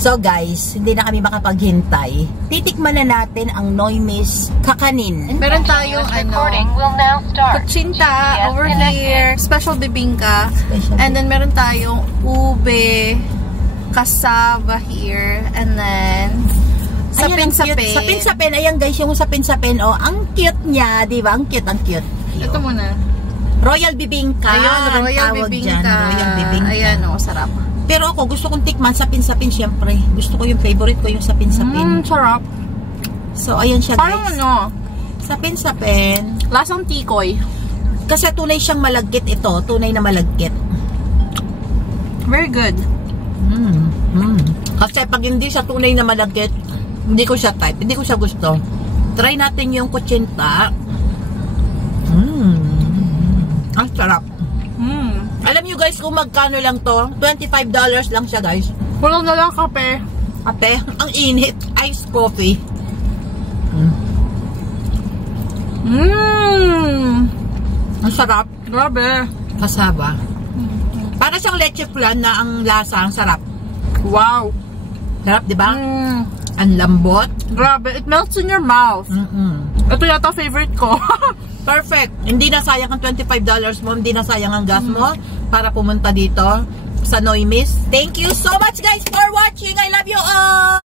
So guys, hindi na kami makapaghintay. Titikman na natin ang Noymes kakanin. Meron tayong kutsinta over here, special bibingka. And then meron tayong ube, cassava here, and then sapin-sapin. Sapin-sapin, ayan guys, yung sapin-sapin, oh, ang cute niya, di ba? Ang cute, ang cute. Ito muna. Royal bibingka. Ayun, royal bibingka. Royal bibingka. Ayan, oh, sarap. Pero ako, gusto kong tikman sapin-sapin, syempre. Gusto ko yung favorite ko, yung sapin-sapin. Sarap. So, ayan siya, guys. Parang ano? Sapin-sapin. Lasang tikoy. Kasi tunay siyang malagkit ito. Tunay na malagkit. Very good. Kasi pag hindi siya tunay na malagkit, hindi ko siya type. Hindi ko siya gusto. Try natin yung kutsinta. Ang sarap. Alam nyo guys kung magkano lang to? $25 lang siya guys. Walang na lang kape. Kape? Ang init. Iced coffee. Ang sarap. Grabe. Kasaba. Para siyang leche flan na ang lasa. Ang sarap. Wow. Sarap, di ba? Ang lambot. Grabe. It melts in your mouth. Ito yata favorite ko. Perfect. Hindi na sayang ang $25 mo. Hindi na sayang ang gas mo para pumunta dito sa Noymes. Thank you so much guys for watching. I love you all.